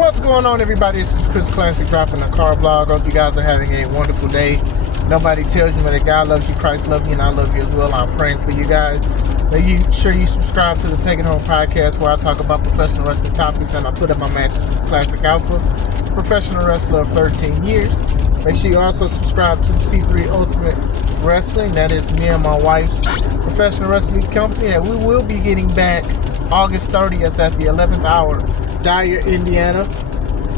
What's going on, everybody? This is Chris Classic dropping a car blog. Hope you guys are having a wonderful day. Nobody tells you that God loves you, Christ loves you, and I love you as well. I'm praying for you guys. Make sure you subscribe to the Take It Home podcast, where I talk about professional wrestling topics and I put up my matches as Classic Alpha, professional wrestler of 13 years. Make sure you also subscribe to C3 Ultimate Wrestling. That is me and my wife's professional wrestling company that we will be getting back August 30th at the 11th hour. Dyer, Indiana,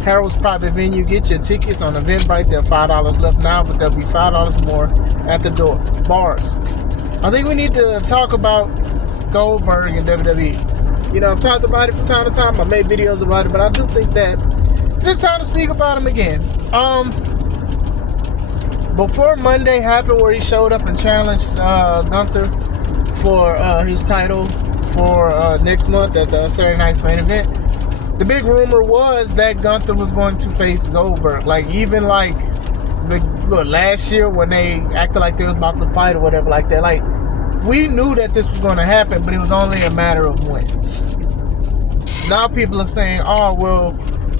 Harold's private venue. Get your tickets on Eventbrite. There are $5 left now, but there'll be $5 more at the door. Bars. I think we need to talk about Goldberg and WWE. You know, I've talked about it from time to time. I made videos about it, but I do think that it's time to speak about him again. Before Monday happened, where he showed up and challenged Gunther for his title for next month at the Saturday Night's Main Event, the big rumor was that Gunther was going to face Goldberg. Even last year when they acted like they was about to fight or whatever like that. We knew that this was going to happen, but it was only a matter of when. Now people are saying, oh, well,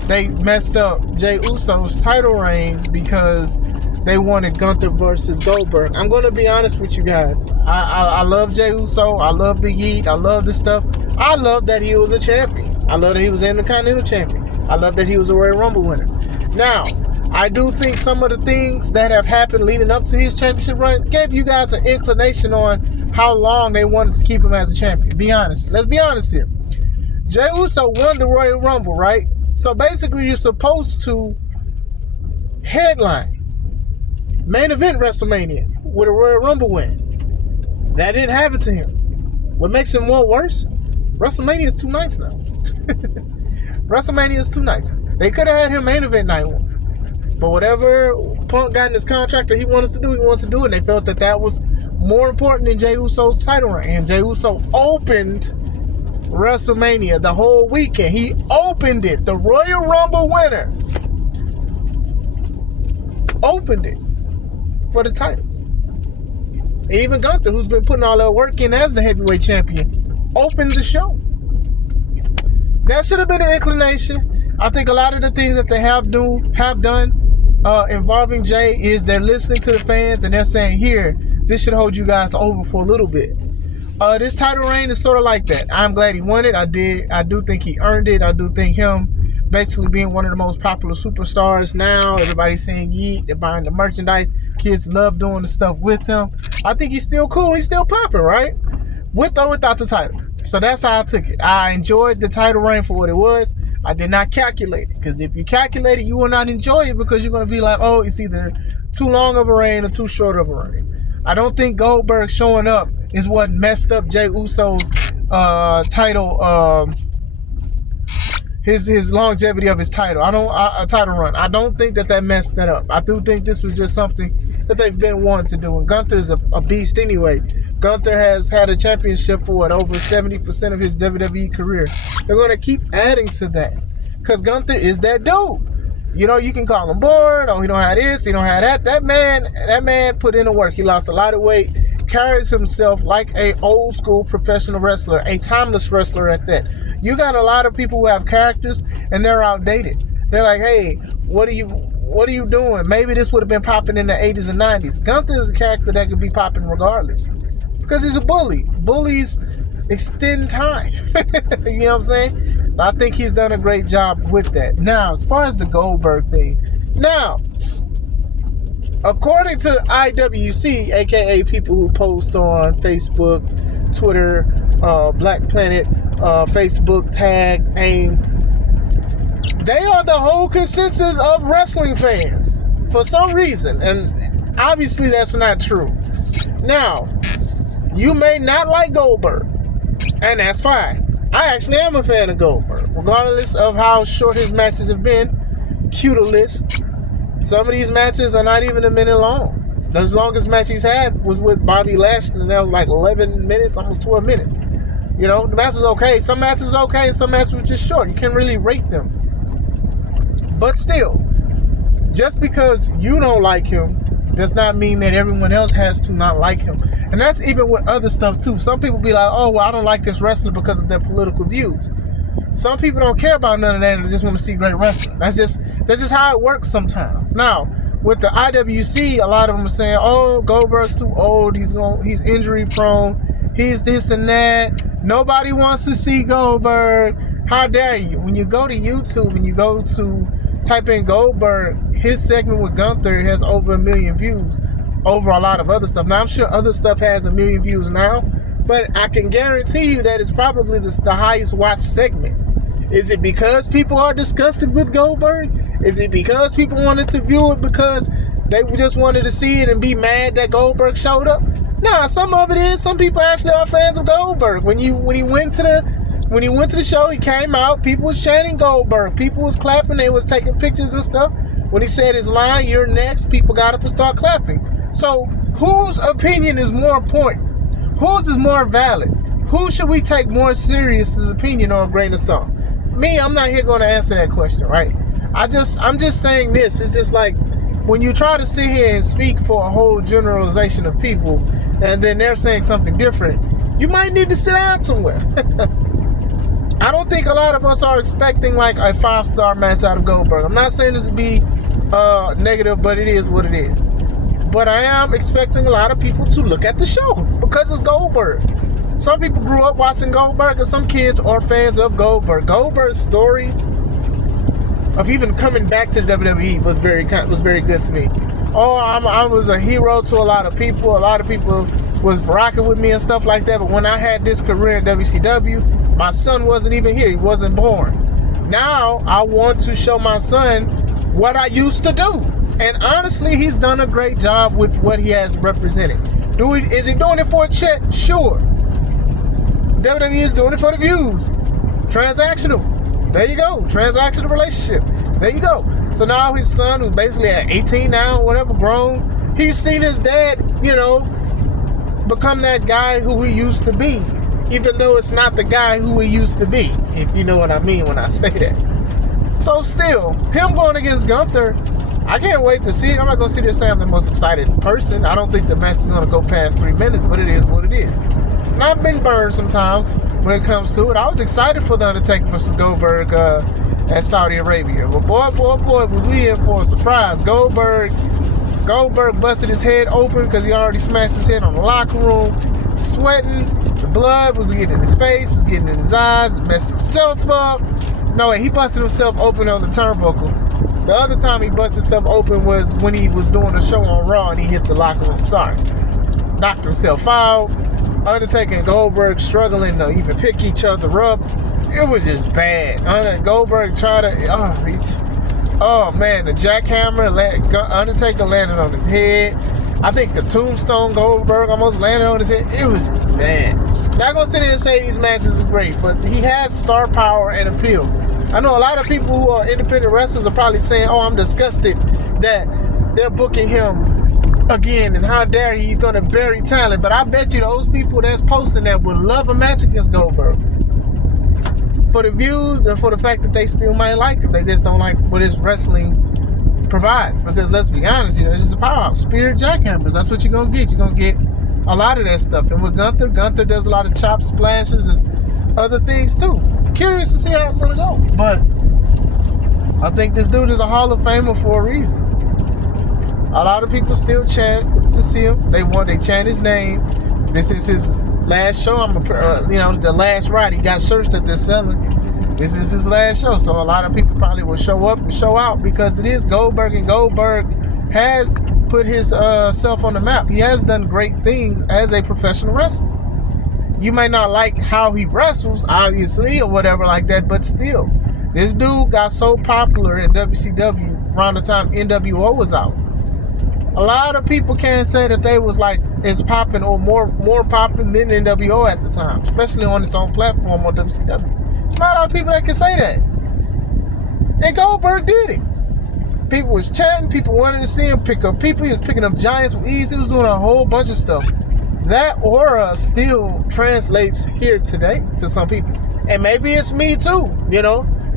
they messed up Jey Uso's title reign because they wanted Gunther versus Goldberg. I'm going to be honest with you guys. I love Jey Uso. I love the Yeet. I love this stuff. I love that he was a champion. I love that he was Intercontinental champion. I love that he was a Royal Rumble winner. Now, I do think some of the things that have happened leading up to his championship run gave you guys an inclination on how long they wanted to keep him as a champion. Be honest. Let's be honest here. Jey Uso won the Royal Rumble, right? So basically you're supposed to headline main event WrestleMania with a Royal Rumble win. That didn't happen to him. What makes him more worse? WrestleMania is 2 nights now. WrestleMania is 2 nights. They could have had him main event night 1. But whatever Punk got in his contract that he wanted to do, he wanted to do it. And they felt that that was more important than Jey Uso's title reign. And Jey Uso opened WrestleMania the whole weekend. He opened it. The Royal Rumble winner opened it for the title. And even Gunther, who's been putting all that work in as the heavyweight champion, opened the show. That should have been an inclination. I think a lot of the things that they have done involving Jey is they're listening to the fans and they're saying, here, this should hold you guys over for a little bit. This title reign is sort of like that. I'm glad he won it. I do think he earned it. I do think him basically being one of the most popular superstars now. Everybody's saying yeet. They're buying the merchandise. Kids love doing the stuff with him. I think he's still cool. He's still popping, right? With or without the title. So that's how I took it. I enjoyed the title reign for what it was. I did not calculate it. Because if you calculate it, you will not enjoy it because you're going to be like, oh, it's either too long of a reign or too short of a reign. I don't think Goldberg showing up is what messed up Jey Uso's title, his longevity of his title. Title run. I don't think that messed that up. I do think this was just something that they've been wanting to do. And Gunther's a beast anyway. Gunther has had a championship for over 70% of his WWE career. They're going to keep adding to that because Gunther is that dude. You know, you can call him bored. Oh, he don't have this. He don't have that. That man put in the work. He lost a lot of weight. Carries himself like a old school professional wrestler, a timeless wrestler at that. You got a lot of people who have characters and they're outdated. They're like, hey, what are you doing? Maybe this would have been popping in the 80s and 90s. Gunther is a character that could be popping regardless. Because he's a bully. Bullies extend time. You know what I'm saying? I think he's done a great job with that. Now, as far as the Goldberg thing. Now, according to IWC, aka people who post on Facebook, Twitter, Black Planet, Facebook, Tag, AIM, they are the whole consensus of wrestling fans for some reason. And obviously that's not true. Now, you may not like Goldberg, and that's fine. I actually am a fan of Goldberg, regardless of how short his matches have been. Cue the list. Some of these matches are not even a minute long. The longest match he's had was with Bobby Lashley, and that was like 11 minutes, almost 12 minutes. You know, the match was okay. Some matches are okay, and some matches were just short. You can't really rate them. But still, just because you don't like him does not mean that everyone else has to not like him. And that's even with other stuff too. Some people be like, oh, well, I don't like this wrestler because of their political views. Some people don't care about none of that and just want to see great wrestling. That's just how it works sometimes. Now, with the IWC, a lot of them are saying, "Oh, Goldberg's too old. He's injury prone. He's this and that. Nobody wants to see Goldberg." How dare you? When you go to YouTube and you go to type in Goldberg, his segment with Gunther has over 1 million views over a lot of other stuff. Now, I'm sure other stuff has 1 million views now, but I can guarantee you that it's probably the highest watched segment. Is it because people are disgusted with Goldberg? Is it because people wanted to view it because they just wanted to see it and be mad that Goldberg showed up? Nah, some of it is. Some people actually are fans of Goldberg. When he went to the show, he came out. People was chanting Goldberg. People was clapping. They was taking pictures and stuff. When he said his line, "You're next," people got up and start clapping. So whose opinion is more important? Whose is more valid? Who should we take more serious his opinion or a grain of salt? Me, I'm not here going to answer that question, right? I'm just saying this. It's just like when you try to sit here and speak for a whole generalization of people and then they're saying something different, you might need to sit down somewhere. I don't think a lot of us are expecting like a 5-star match out of Goldberg. I'm not saying this to be negative, but it is what it is. But I am expecting a lot of people to look at the show because it's Goldberg. Some people grew up watching Goldberg, and some kids are fans of Goldberg. Goldberg's story of even coming back to the WWE was very good to me. Oh, I was a hero to a lot of people. A lot of people was rocking with me and stuff like that. But when I had this career in WCW, my son wasn't even here. He wasn't born. Now I want to show my son what I used to do. And honestly, he's done a great job with what he has represented. Is he doing it for a check? Sure. WWE is doing it for the views. Transactional. There you go. Transactional relationship. There you go. So now his son, who's basically at 18 now, whatever, grown, he's seen his dad, become that guy who he used to be. Even though it's not the guy who he used to be. If you know what I mean when I say that. So still, him going against Gunther, I can't wait to see it. I'm not going to sit there and say I'm the most excited person. I don't think the match is going to go past 3 minutes, but it is what it is. And I've been burned sometimes when it comes to it. I was excited for The Undertaker versus Goldberg at Saudi Arabia. But boy, was we in for a surprise. Goldberg busted his head open because he already smashed his head on the locker room. Sweating. The blood was getting in his face, was getting in his eyes, messed himself up. No, wait, he busted himself open on the turnbuckle. The other time he busted himself open was when he was doing a show on Raw and he hit the locker room. Sorry. Knocked himself out. Undertaker and Goldberg struggling to even pick each other up. It was just bad. Goldberg tried to... the jackhammer. Undertaker landed on his head. I think the tombstone Goldberg almost landed on his head. It was just bad. Not going to sit here and say these matches are great, but he has star power and appeal. I know a lot of people who are independent wrestlers are probably saying, "Oh, I'm disgusted that they're booking him again, and how dare he's going to bury talent." But I bet you those people that's posting that would love a match against Goldberg for the views and for the fact that they still might like him. They just don't like what his wrestling provides. Because let's be honest, it's just a powerhouse. Spirit jackhammers, that's what you're going to get. You're going to get a lot of that stuff. And with Gunther does a lot of chop splashes and other things too. Curious to see how it's going to go. But I think this dude is a Hall of Famer for a reason. A lot of people still chant to see him. They chant his name. This is his last show. The last ride. He got shirts that they're selling. This is his last show. So a lot of people probably will show up and show out because it is Goldberg, and Goldberg has put his self on the map. He has done great things as a professional wrestler. You may not like how he wrestles, obviously, or whatever like that, but still, this dude got so popular in WCW around the time NWO was out. A lot of people can't say that they was like as popping or more popping than NWO at the time, especially on its own platform on WCW. There's not a lot of people that can say that. And Goldberg did it. People was chatting, people wanted to see him pick up people. He was picking up giants with ease. He was doing a whole bunch of stuff. That aura still translates here today to some people. And maybe it's me too,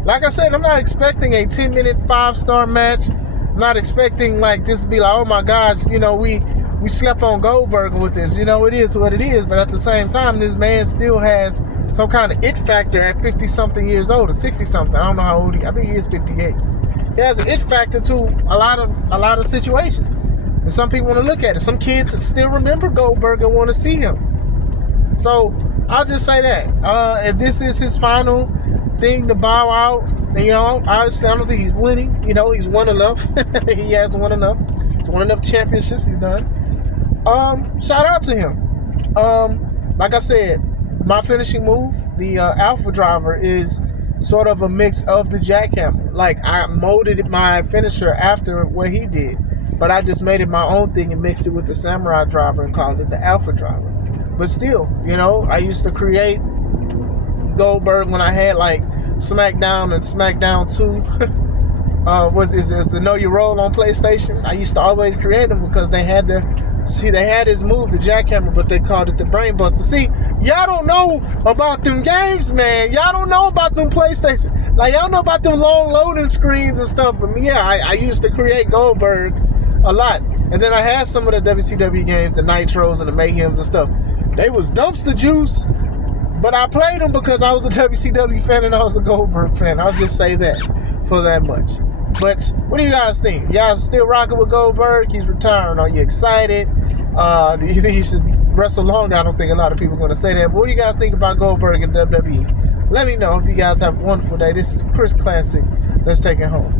Like I said, I'm not expecting a 10-minute 5-star match. I'm not expecting just to be like, oh my gosh, we slept on Goldberg with this. It is what it is. But at the same time, this man still has some kind of it factor at 50 something years old or 60 something. I don't know how old I think he is 58. He has an it factor to a lot of situations. And some people want to look at it. Some kids still remember Goldberg and want to see him. So I'll just say that. If this is his final thing to bow out, obviously I don't think he's winning. He's won enough. He has won enough. He's won enough championships. He's done. Shout out to him. Like I said, my finishing move, the Alpha Driver, is sort of a mix of the jackhammer. Like, I molded my finisher after what he did, but I just made it my own thing and mixed it with the Samurai Driver and called it the Alpha Driver. But still, I used to create Goldberg when I had like SmackDown and SmackDown 2. It's the Know Your Role on PlayStation. I used to always create them because they had his move, the jackhammer, but they called it the Brain Buster. See, y'all don't know about them games, man. Y'all don't know about them PlayStation. Like, y'all know about them long loading screens and stuff. But yeah, I used to create Goldberg a lot. And then I had some of the WCW games, the Nitros and the Mayhems and stuff. They was dumpster juice, but I played them because I was a WCW fan and I was a Goldberg fan. I'll just say that for that much. But what do you guys think? You guys still rocking with Goldberg? He's retiring. Are you excited? Do you think he should wrestle longer? I don't think a lot of people are going to say that. But what do you guys think about Goldberg and WWE? Let me know. If you guys have a wonderful day. This is Chris Classic. Let's take it home.